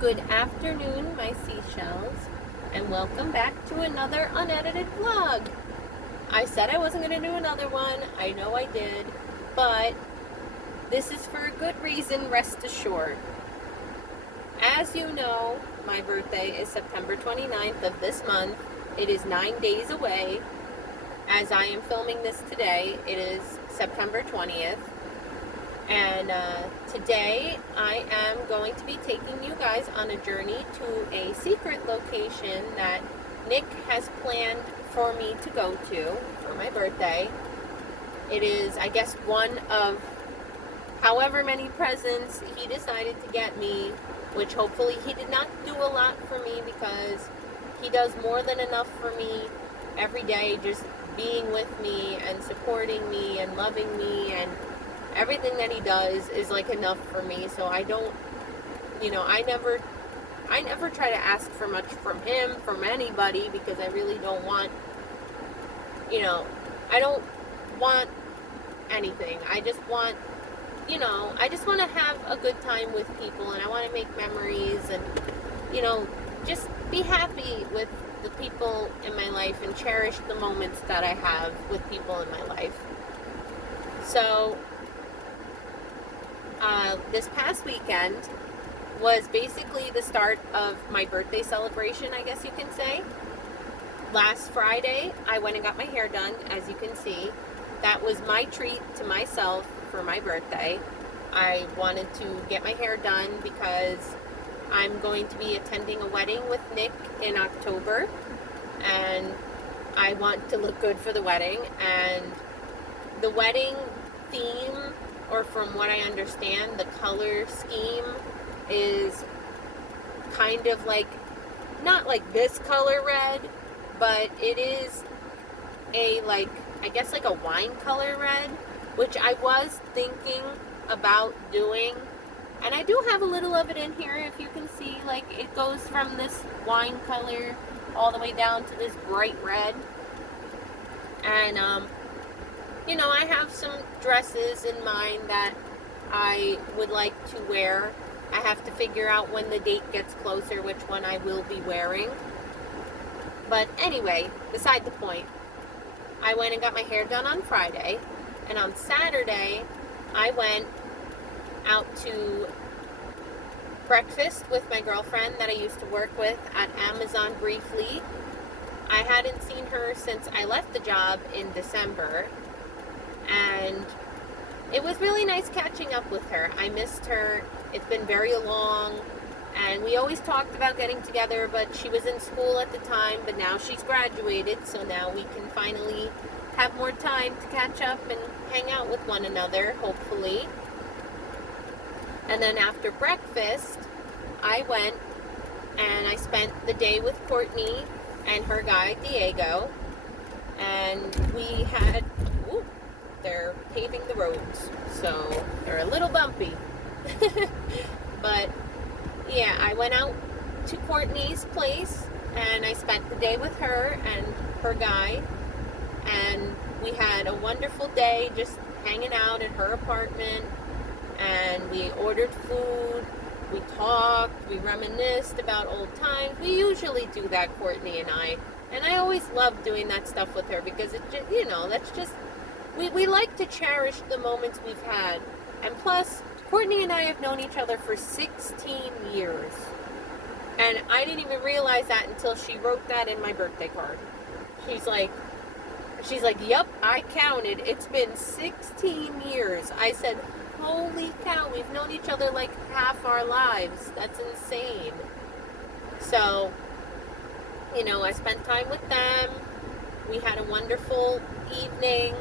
Good afternoon, my seashells, and welcome back to another unedited vlog. I said I wasn't going to do another one. I know I did, but this is for a good reason, rest assured. As you know, my birthday is September 29th of this month. It is 9 days away. As I am filming this today, it is September 20th. And today I am going to be taking you guys on a journey to a secret location that Nick has planned for me to go to for my birthday. It is, I guess, one of however many presents he decided to get me, which hopefully he did not do a lot for me because he does more than enough for me every day, just being with me and supporting me and loving me, and everything that he does is like enough for me. So I don't, I never try to ask for much from him, from anybody, because I really don't want, I don't want anything. I just want, I just want to have a good time with people, and I want to make memories and, just be happy with the people in my life and cherish the moments that I have with people in my life. So this past weekend was basically the start of my birthday celebration, I guess you can say. Last Friday, I went and got my hair done, as you can see. That was my treat to myself for my birthday. I wanted to get my hair done because I'm going to be attending a wedding with Nick in October, and I want to look good for the wedding. And the wedding theme, or from what I understand, the color scheme is kind of like, not like this color red, but it is a, like, I guess like a wine color red, which I was thinking about doing. And I do have a little of it in here, if you can see. Like, it goes from this wine color all the way down to this bright red. And, I have some dresses in mind that I would like to wear. I have to figure out when the date gets closer which one I will be wearing. But anyway, beside the point, I went and got my hair done on Friday. And on Saturday, I went out to breakfast with my girlfriend that I used to work with at Amazon briefly. I hadn't seen her since I left the job in December. And it was really nice catching up with her. I missed her. It's been very long. And we always talked about getting together, but she was in school at the time. But now she's graduated, so now we can finally have more time to catch up and hang out with one another, hopefully. And then after breakfast, I went and I spent the day with Courtney and her guy, Diego. And we had... they're paving the roads, so they're a little bumpy. But yeah, I went out to Courtney's place and I spent the day with her and her guy, and we had a wonderful day just hanging out at her apartment. And we ordered food, we talked, we reminisced about old times. We usually do that, Courtney and I. And I always love doing that stuff with her because it just, that's just, we like to cherish the moments we've had. And plus, Courtney and I have known each other for 16 years. And I didn't even realize that until she wrote that in my birthday card. She's like, yep, I counted. It's been 16 years. I said, holy cow, we've known each other like half our lives. That's insane. So, I spent time with them. We had a wonderful evening.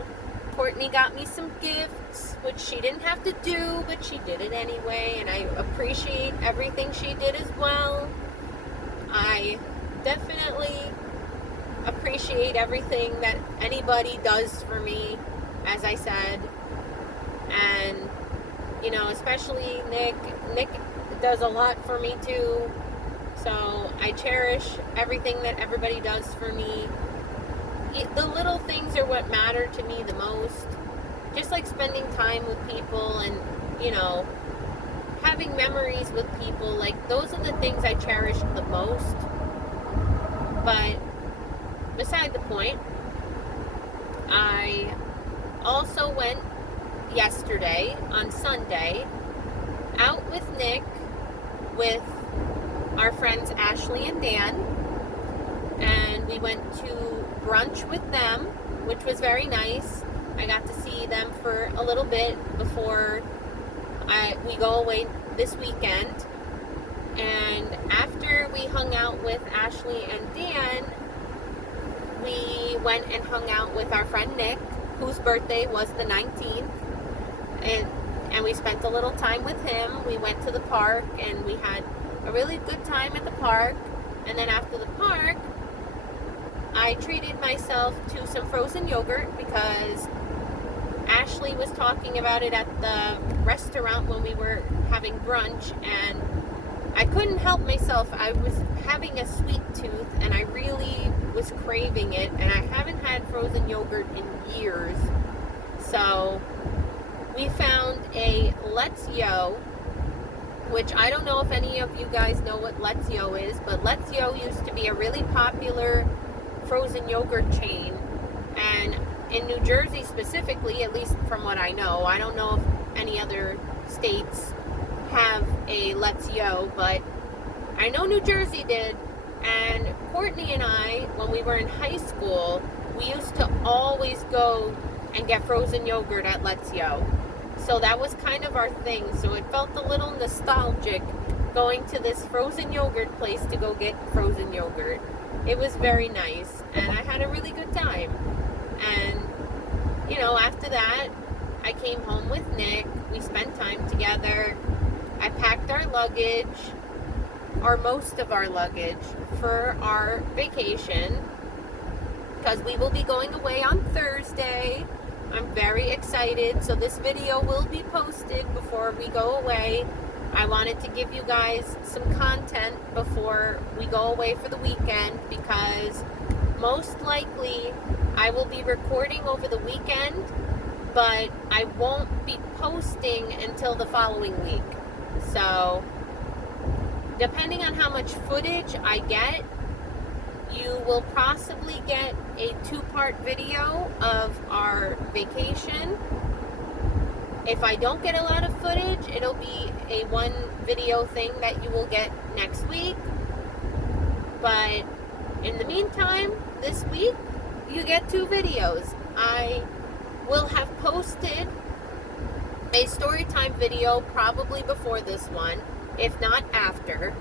Courtney got me some gifts, which she didn't have to do, but she did it anyway, and I appreciate everything she did as well. I definitely appreciate everything that anybody does for me, as I said. And, especially Nick. Nick does a lot for me too. So I cherish everything that everybody does for me. The little things are what matter to me the most. Just like spending time with people and, having memories with people, like, those are the things I cherish the most. But beside the point, I also went yesterday, on Sunday, out with Nick, with our friends Ashley and Dan, and we went to brunch with them, which was very nice. I got to see them for a little bit before we go away this weekend. And after we hung out with Ashley and Dan, we went and hung out with our friend Nick, whose birthday was the 19th, and we spent a little time with him. We went to the park, and we had a really good time at the park. And then after the park, I treated myself to some frozen yogurt because Ashley was talking about it at the restaurant when we were having brunch, and I couldn't help myself. I was having a sweet tooth, and I really was craving it, and I haven't had frozen yogurt in years. So we found a Let's Yo, which I don't know if any of you guys know what Let's Yo is, but Let's Yo used to be a really popular frozen yogurt chain, and in New Jersey specifically, at least from what I know, I don't know if any other states have a Let's Yo, but I know New Jersey did. And Courtney and I, when we were in high school, we used to always go and get frozen yogurt at Let's Yo. So that was kind of our thing. So it felt a little nostalgic going to this frozen yogurt place to go get frozen yogurt. It was very nice, and I had a really good time. And, you know, after that, I came home with Nick. We spent time together. I packed our luggage, or most of our luggage, for our vacation, because we will be going away on Thursday. I'm very excited. So this video will be posted before we go away. I wanted to give you guys some content before we go away for the weekend, because most likely I will be recording over the weekend, but I won't be posting until the following week. So depending on how much footage I get, you will possibly get a 2-part video of our vacation. If I don't get a lot of footage, it'll be a 1 video thing that you will get next week. But in the meantime, this week, you get 2 videos. I will have posted a storytime video probably before this one, if not after.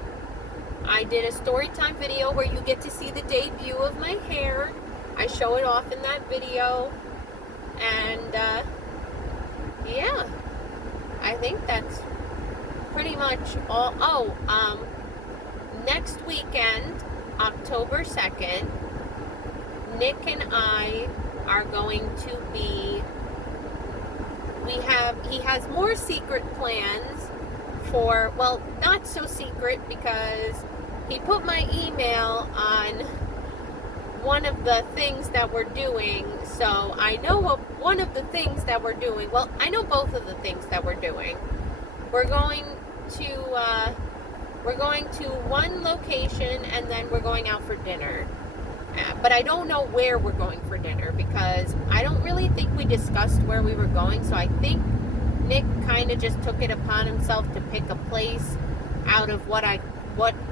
I did a storytime video where you get to see the debut of my hair. I show it off in that video. And, yeah, I think that's pretty much all. Next weekend, October 2nd, Nick and I are going to be, he has more secret plans for, well, not so secret, because he put my email on one of the things that we're doing. So I know one of the things that we're doing. Well, I know both of the things that we're doing. We're going to one location, and then we're going out for dinner. But I don't know where we're going for dinner, because I don't really think we discussed where we were going. So I think Nick kind of just took it upon himself to pick a place out of what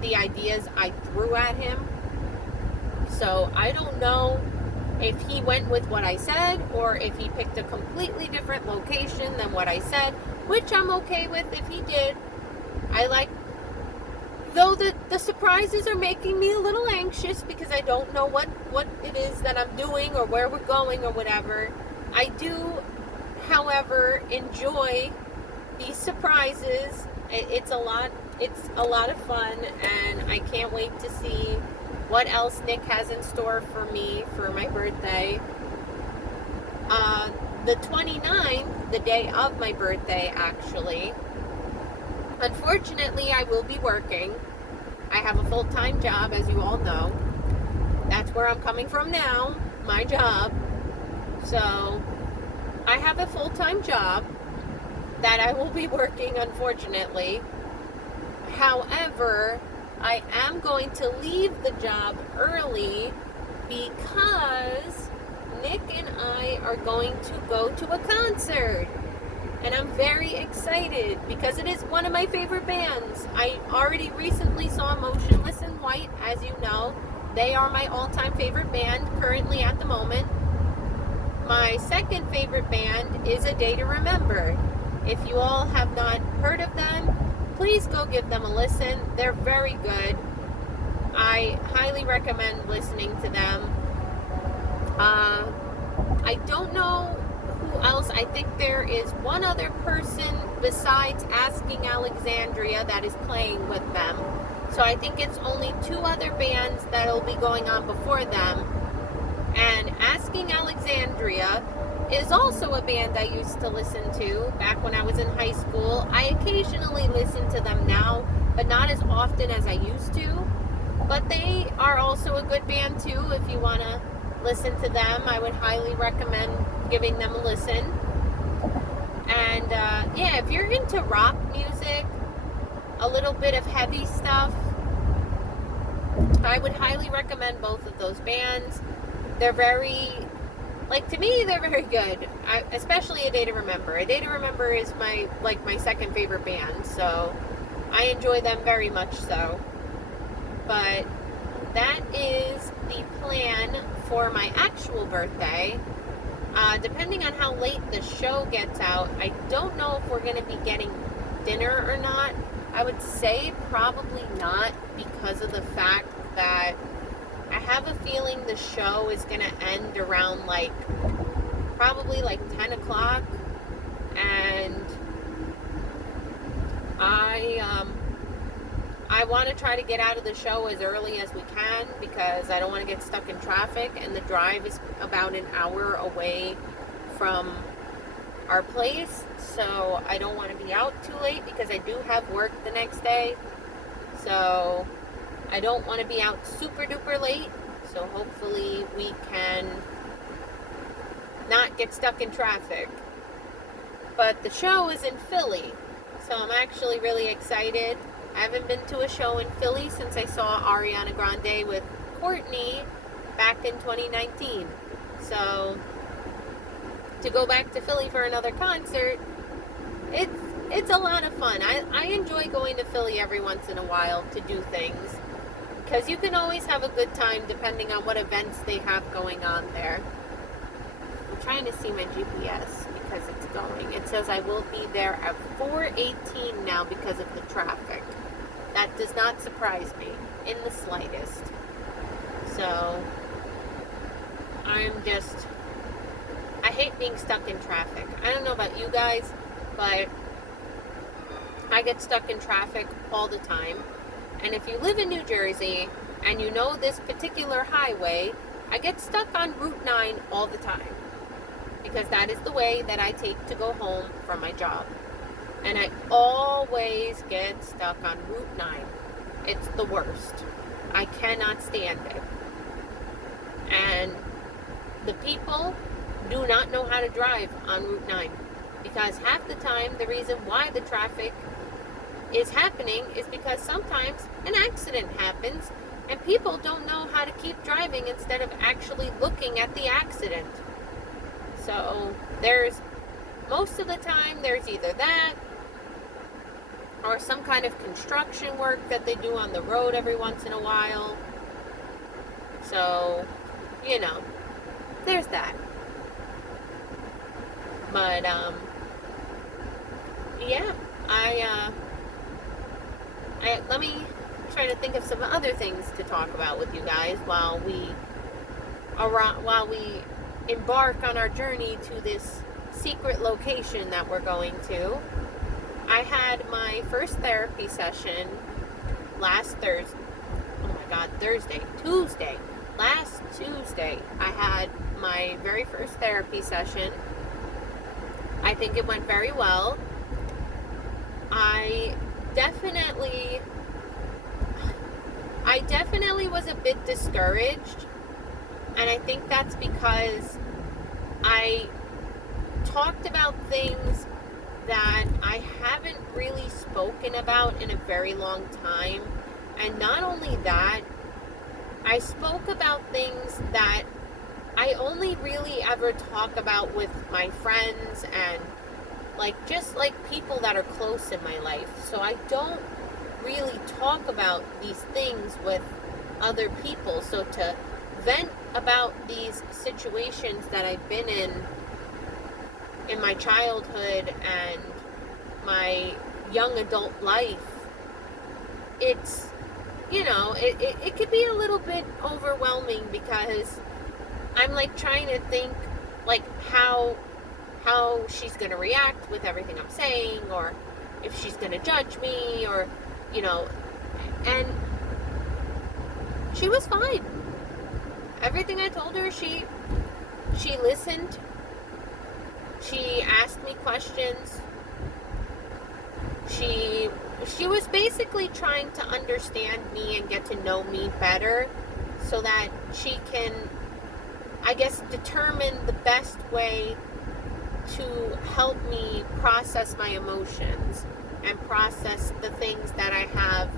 the ideas I threw at him. So I don't know if he went with what I said, or if he picked a completely different location than what I said, which I'm okay with if he did. Though the surprises are making me a little anxious, because I don't know what it is that I'm doing or where we're going or whatever. I do, however, enjoy these surprises. It's a lot of fun, and I can't wait to see what else Nick has in store for me for my birthday. The 29th, the day of my birthday, actually. Unfortunately, I will be working. I have a full-time job, as you all know. That's where I'm coming from now, my job. So, I have a full-time job that I will be working, unfortunately. However, I am going to leave the job early because Nick and I are going to go to a concert. And I'm very excited because it is one of my favorite bands. I already recently saw Motionless in White, as you know. They are my all-time favorite band currently at the moment. My second favorite band is A Day to Remember. If you all have not heard of them, please go give them a listen. They're very good. I highly recommend listening to them. I don't know who else. I think there is one other person besides Asking Alexandria that is playing with them. So I think it's only 2 other bands that'll be going on before them. And Asking Alexandria is also a band I used to listen to back when I was in high school. I occasionally listen to them now, but not as often as I used to. But they are also a good band too. If you want to listen to them, I would highly recommend giving them a listen. And yeah, if you're into rock music, a little bit of heavy stuff, I would highly recommend both of those bands. They're very, like, to me, they're very good. Especially A Day to Remember. A Day to Remember is my second favorite band, so I enjoy them very much so. But that is the plan for my actual birthday. Depending on how late the show gets out, I don't know if we're going to be getting dinner or not. I would say probably not, because of the fact that I have a feeling the show is going to end around probably 10 o'clock. And I want to try to get out of the show as early as we can because I don't want to get stuck in traffic, and the drive is about an hour away from our place, so I don't want to be out too late because I do have work the next day. So I don't want to be out super duper late, so hopefully we can not get stuck in traffic. But the show is in Philly, so I'm actually really excited. I haven't been to a show in Philly since I saw Ariana Grande with Courtney back in 2019. So to go back to Philly for another concert, it's a lot of fun. I enjoy going to Philly every once in a while to do things, because you can always have a good time depending on what events they have going on there. I'm trying to see my GPS because it's going. It says I will be there at 4:18 now because of the traffic. That does not surprise me in the slightest. So I hate being stuck in traffic. I don't know about you guys, but I get stuck in traffic all the time. And if you live in New Jersey and you know this particular highway, I get stuck on Route 9 all the time, because that is the way that I take to go home from my job. And I always get stuck on Route 9. It's the worst. I cannot stand it. And the people do not know how to drive on Route 9, because half the time the reason why the traffic is happening is because sometimes an accident happens and people don't know how to keep driving instead of actually looking at the accident. So most of the time there's either that or some kind of construction work that they do on the road every once in a while. So, there's that. But, yeah, let me try to think of some other things to talk about with you guys while we embark on our journey to this secret location that we're going to. I had my first therapy session last Thursday. Oh my God, Tuesday. Last Tuesday, I had my very first therapy session. I think it went very well. I definitely was a bit discouraged, and I think that's because I talked about things that I haven't really spoken about in a very long time. And not only that, I spoke about things that I only really ever talk about with my friends and just people that are close in my life. So I don't really talk about these things with other people. So to vent about these situations that I've been in my childhood and my young adult life, it's, it could be a little bit overwhelming, because I'm trying to think how she's going to react with everything I'm saying, or if she's going to judge me, or, and she was fine. Everything I told her, she listened. She asked me questions. She was basically trying to understand me and get to know me better, so that she can, I guess, determine the best way to help me process my emotions and process the things that I have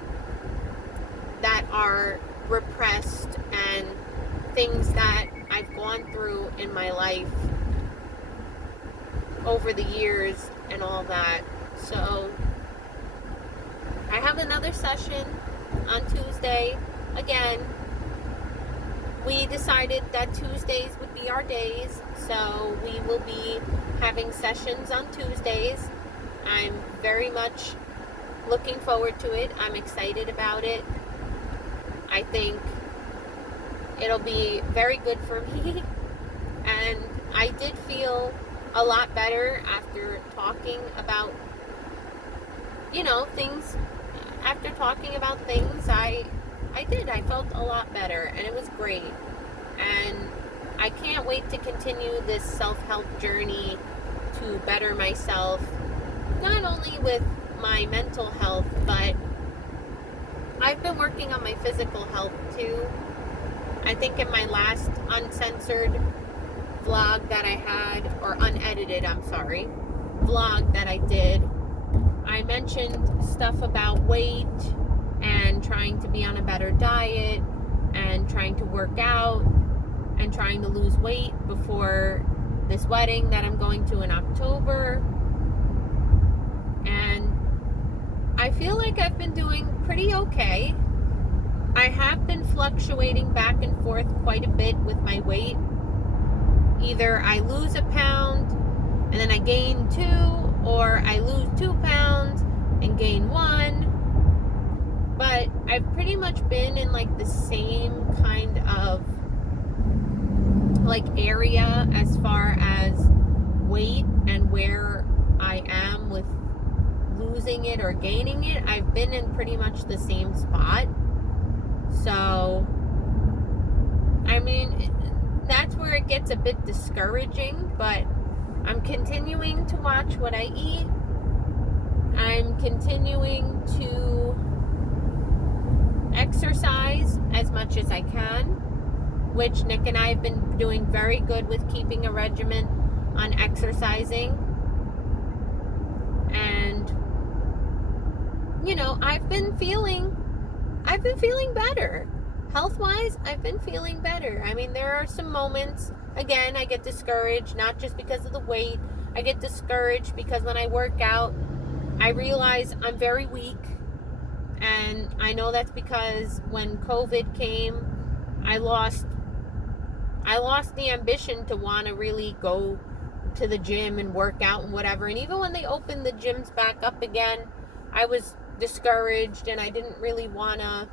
that are repressed, and things that I've gone through in my life over the years and all that. So I have another session on Tuesday. Again, we decided that Tuesdays would be our days, so we will be having sessions on Tuesdays. I'm very much looking forward to it. I'm excited about it. I think it'll be very good for me. And I did feel a lot better after talking about, things. After talking about things, I felt a lot better, and it was great. And I can't wait to continue this self-help journey to better myself, not only with my mental health, but I've been working on my physical health too. I think in my last uncensored vlog that I had, or unedited, vlog that I did, I mentioned stuff about weight and trying to be on a better diet and trying to work out and trying to lose weight before this wedding that I'm going to in October. And I feel like I've been doing pretty okay. I have been fluctuating back and forth quite a bit with my weight. Either I lose a pound and then I gain 2, or I lose 2 pounds and gain 1. But I've pretty much been in the same kind of area as far as weight and where I am with losing it or gaining it. I've been in pretty much the same spot. So, I mean, that's where it gets a bit discouraging, but I'm continuing to watch what I eat. I'm continuing to exercise as much as I can, which Nick and I have been doing very good with keeping a regimen on exercising. And, I've been feeling better. Health-wise, I've been feeling better. I mean, there are some moments, again, I get discouraged, not just because of the weight. I get discouraged because when I work out, I realize I'm very weak. And I know that's because when COVID came, I lost the ambition to want to really go to the gym and work out and whatever. And even when they opened the gyms back up again, I was discouraged and I didn't really want to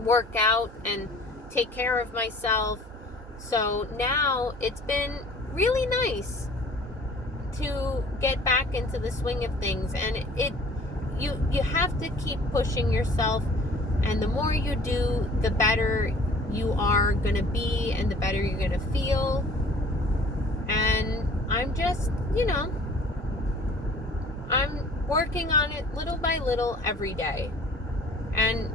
work out and take care of myself. So now it's been really nice to get back into the swing of things, and you have to keep pushing yourself, and the more you do, the better you are going to be and the better you're going to feel. And I'm just, I'm working on it little by little every day. And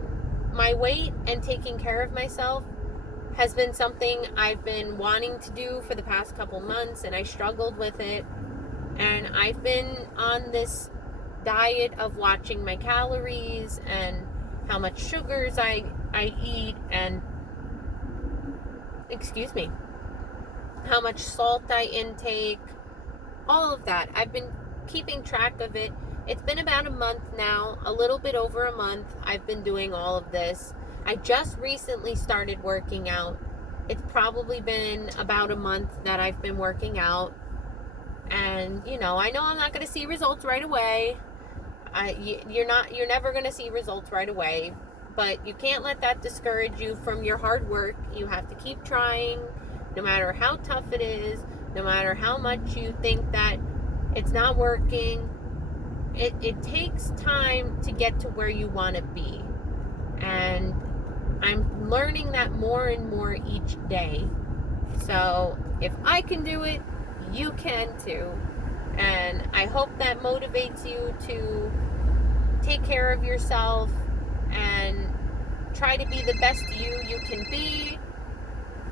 my weight and taking care of myself has been something I've been wanting to do for the past couple months, and I struggled with it. And I've been on this diet of watching my calories and how much sugars I eat, and excuse me, how much salt I intake, all of that. I've been keeping track of it. It's been about a month now, a little bit over a month. I've been doing all of this. I just recently started working out. It's probably been about a month that I've been working out. And, you know, I know I'm not going to see results right away. You're never going to see results right away. But you can't let that discourage you from your hard work. You have to keep trying, no matter how tough it is, no matter how much you think that it's not working. It takes time to get to where you want to be. And I'm learning that more and more each day. So if I can do it, you can too. And I hope that motivates you to take care of yourself and try to be the best you can be.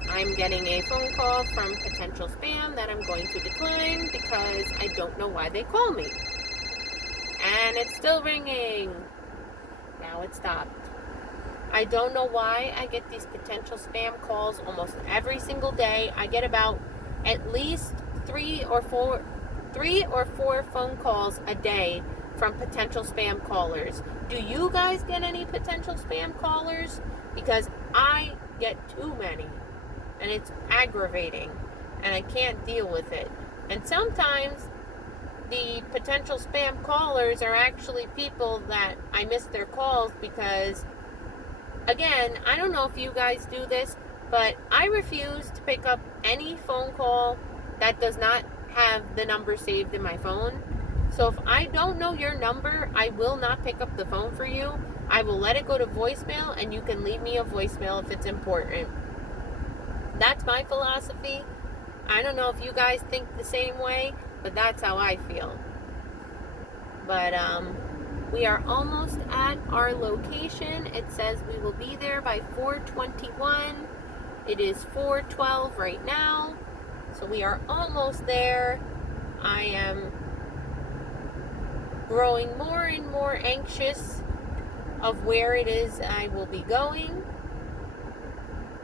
I'm getting a phone call from potential spam that I'm going to decline because I don't know why they call me. And it's still ringing. Now it stopped. I don't know why I get these potential spam calls almost every single day. I get about at least three or four phone calls a day from potential spam callers. Do you guys get any potential spam callers? Because I get too many. And it's aggravating. And I can't deal with it. And sometimes the potential spam callers are actually people that I miss their calls because, again, I don't know if you guys do this, but I refuse to pick up any phone call that does not have the number saved in my phone. So if I don't know your number, I will not pick up the phone for you. I will let it go to voicemail, and you can leave me a voicemail if it's important. That's my philosophy. I don't know if you guys think the same way, but that's how I feel. But we are almost at our location. It says we will be there by 4:21. It is 4:12 right now. So we are almost there. I am growing more and more anxious of where it is I will be going.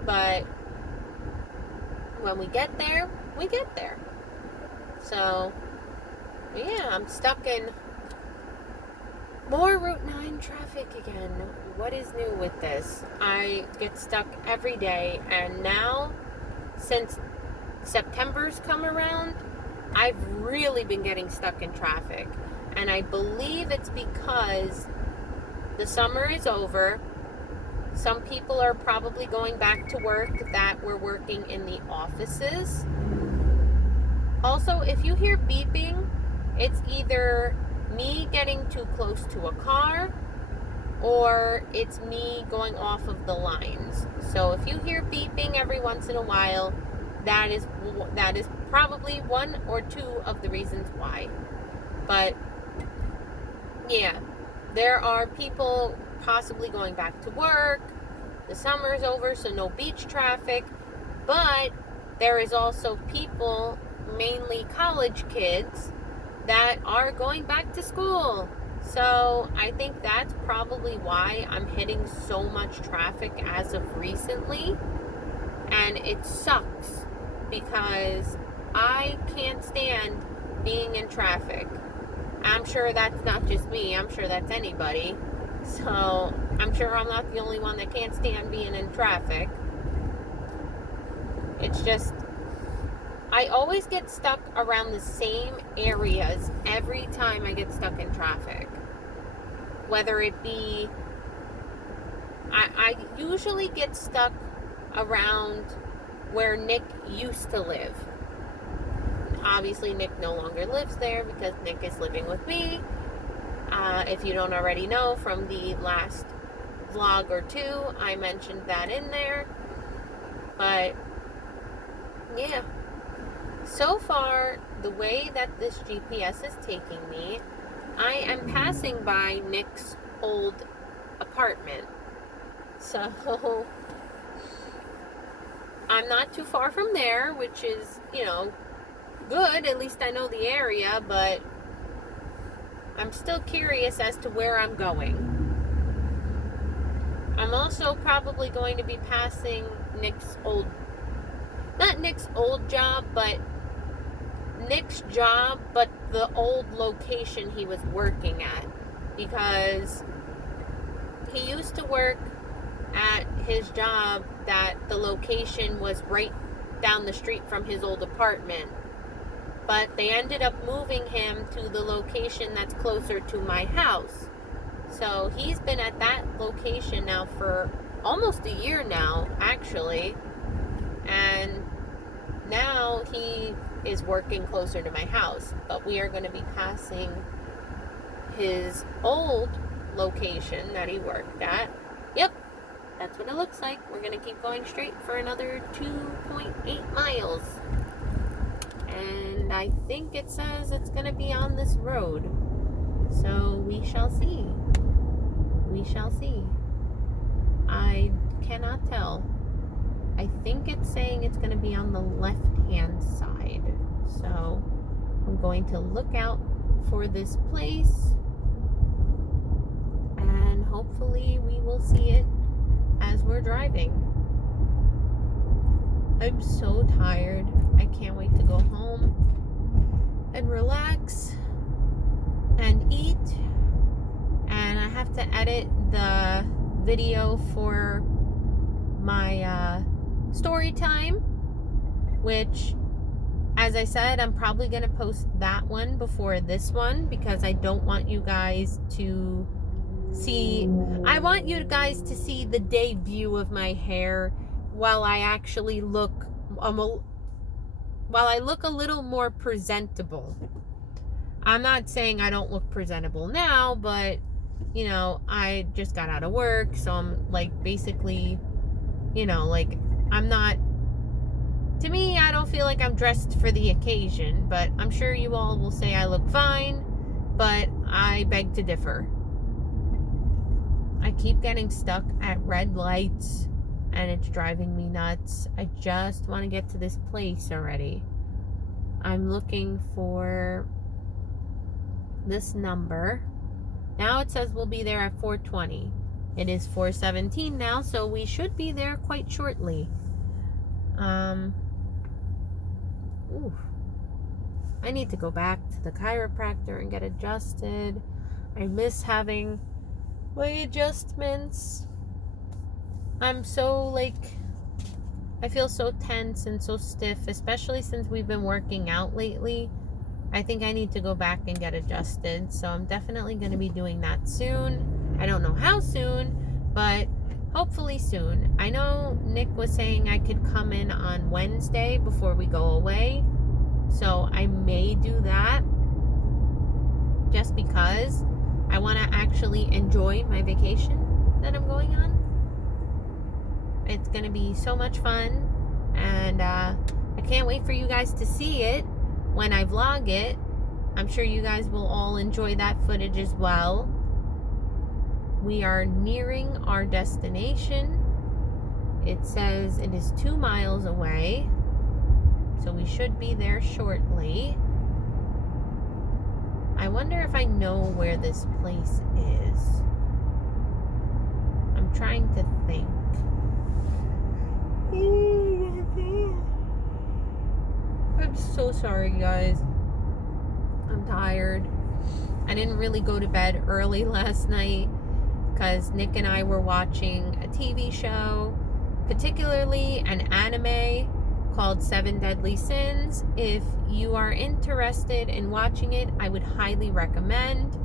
But when we get there, we get there. So, yeah, I'm stuck in more Route 9 traffic again. What is new with this? I get stuck every day, and now, since September's come around, I've really been getting stuck in traffic. And I believe it's because the summer is over. Some people are probably going back to work that were working in the offices. Also, if you hear beeping, it's either me getting too close to a car or it's me going off of the lines. So if you hear beeping every once in a while, that is probably one or two of the reasons why. But yeah, there are people possibly going back to work. The summer's over, so no beach traffic. But there is also people, mainly college kids, that are going back to school. So I think that's probably why I'm hitting so much traffic as of recently. And it sucks because I can't stand being in traffic. I'm sure that's not just me. I'm sure that's anybody. So I'm sure I'm not the only one that can't stand being in traffic. It's just, I always get stuck around the same areas every time I get stuck in traffic. Whether it be, I usually get stuck around where Nick used to live. Obviously, Nick no longer lives there because Nick is living with me. If you don't already know from the last vlog or two, I mentioned that in there. But, yeah. So far, the way that this GPS is taking me, I am passing by Nick's old apartment. So, I'm not too far from there, which is, good. At least I know the area, but I'm still curious as to where I'm going. I'm also probably going to be passing not Nick's old job, but Nick's job, but the old location he was working at. Because he used to work at his job that the location was right down the street from his old apartment. But they ended up moving him to the location that's closer to my house. So he's been at that location now for almost a year now, actually. And now he is working closer to my house. But we are going to be passing his old location that he worked at. Yep, that's what it looks like. We're going to keep going straight for another 2.8 miles. And I think it says it's going to be on this road. So we shall see. We shall see. I cannot tell. I think it's saying it's going to be on the left-hand side. So I'm going to look out for this place. And hopefully we will see it as we're driving. I'm so tired. I can't wait to go home and relax and eat. And I have to edit the video for my story time, which, as I said, I'm probably going to post that one before this one because I don't want you guys to see. I want you guys to see the day view of my hair while I actually look while I look a little more presentable. I'm not saying I don't look presentable now, but you know, I just got out of work, so I'm like basically, you know, like I'm not, to me, I don't feel like I'm dressed for the occasion, but I'm sure you all will say I look fine, but I beg to differ. I keep getting stuck at red lights and it's driving me nuts. I just want to get to this place already. I'm looking for this number. Now it says we'll be there at 4:20. It is 4:17 now, so we should be there quite shortly. Ooh. I need to go back to the chiropractor and get adjusted. I miss having my adjustments. I'm so I feel so tense and so stiff, especially since we've been working out lately. I think I need to go back and get adjusted, so I'm definitely going to be doing that soon. I don't know how soon, but hopefully soon. I know Nick was saying I could come in on Wednesday before we go away, so I may do that just because I want to actually enjoy my vacation that I'm going on. It's going to be so much fun, and I can't wait for you guys to see it when I vlog it. I'm sure you guys will all enjoy that footage as well. We are nearing our destination. It says it is 2 miles away, so we should be there shortly. I wonder if I know where this place is. I'm trying to think. I'm so sorry, guys. I'm tired. I didn't really go to bed early last night because Nick and I were watching a TV show, particularly an anime called 7 Deadly Sins. If you are interested in watching it, I would highly recommend.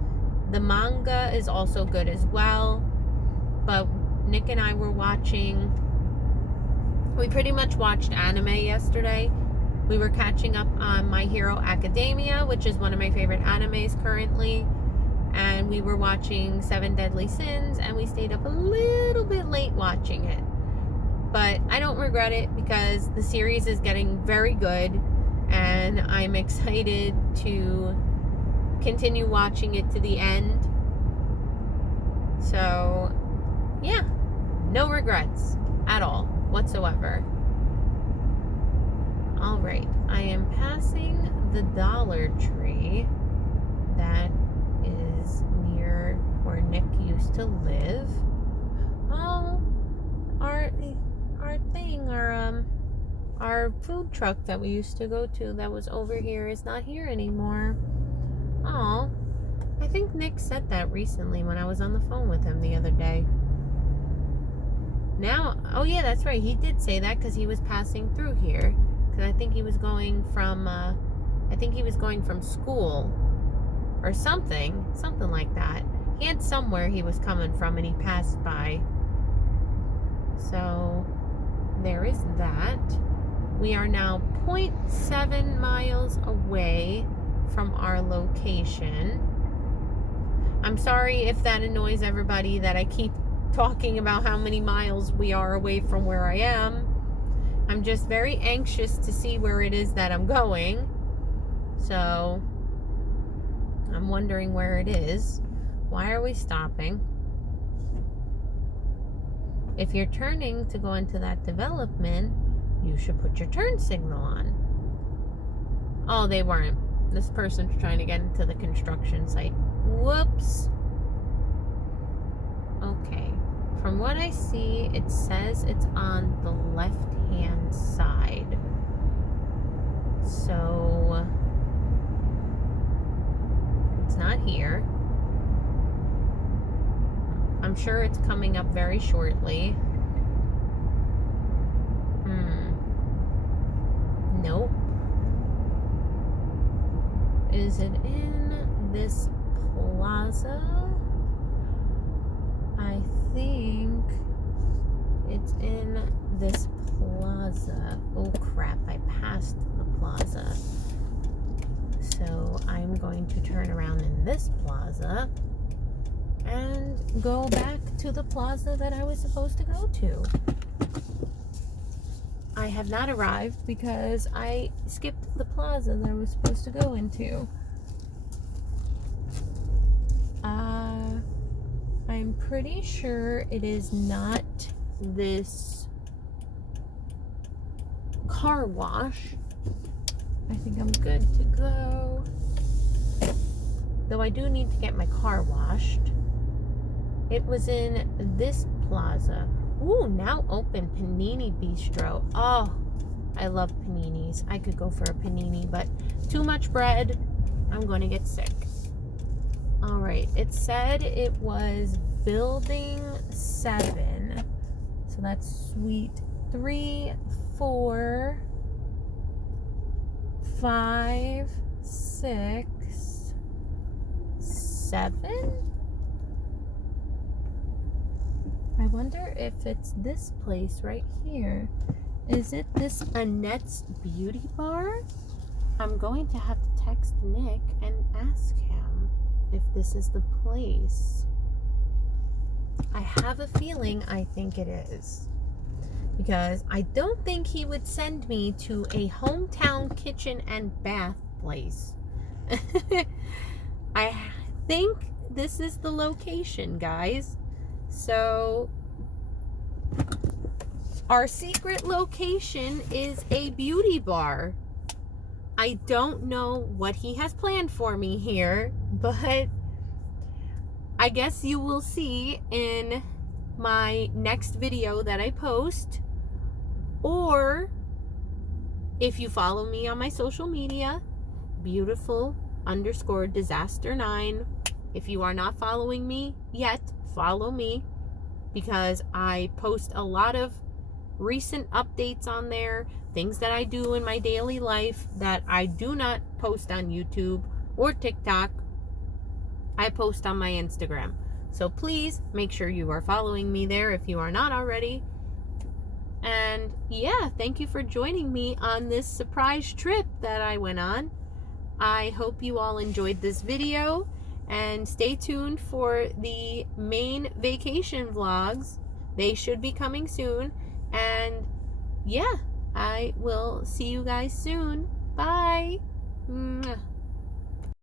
The manga is also good as well. But Nick and I were watching, we pretty much watched anime yesterday. We were catching up on My Hero Academia, which is one of my favorite animes currently. And we were watching 7 Deadly Sins, and we stayed up a little bit late watching it. But I don't regret it because the series is getting very good, and I'm excited to continue watching it to the end. So, yeah, no regrets at all whatsoever. All right, I am passing the Dollar Tree that is near where Nick used to live. Oh, our food truck that we used to go to that was over here is not here anymore. Oh, I think Nick said that recently when I was on the phone with him the other day. Now, oh yeah, that's right. He did say that because he was passing through here. Because I think he was going from, school or something like that. He had somewhere he was coming from and he passed by. So there is that. We are now 0.7 miles away from our location. I'm sorry if that annoys everybody that I keep talking about how many miles we are away from where I am. I'm just very anxious to see where it is that I'm going. So I'm wondering where it is. Why are we stopping? If you're turning to go into that development, you should put your turn signal on. Oh, they weren't. This person's trying to get into the construction site. Whoops. Okay. From what I see, it says it's on the left-hand side. So it's not here. I'm sure it's coming up very shortly. Nope. Is it in this plaza? I think it's in this plaza. Oh crap, I passed the plaza. So I'm going to turn around in this plaza and go back to the plaza that I was supposed to go to. I have not arrived because I skipped the plaza that I was supposed to go into. I'm pretty sure it is not this car wash. I think I'm good to go. Though I do need to get my car washed. It was in this plaza. Ooh, now open Panini Bistro. Oh, I love paninis. I could go for a panini, but too much bread. I'm going to get sick. All right, it said it was building 7. So that's suite 3, 4, 5, 6, 7. I wonder if it's this place right here. Is it this Anetts Beauty Bar? I'm going to have to text Nick and ask him if this is the place. I have a feeling I think it is. Because I don't think he would send me to a hometown kitchen and bath place. I think this is the location, guys. So our secret location is a beauty bar. I don't know what he has planned for me here, but I guess you will see in my next video that I post, or if you follow me on my social media, beautiful_disaster9. If you are not following me yet, follow me, because I post a lot of recent updates on there, things that I do in my daily life that I do not post on YouTube or TikTok. I post on my Instagram. So please make sure you are following me there if you are not already. And yeah, thank you for joining me on this surprise trip that I went on. I hope you all enjoyed this video, and stay tuned for the main vacation vlogs. They should be coming soon. And yeah, I will see you guys soon. Bye. Mwah.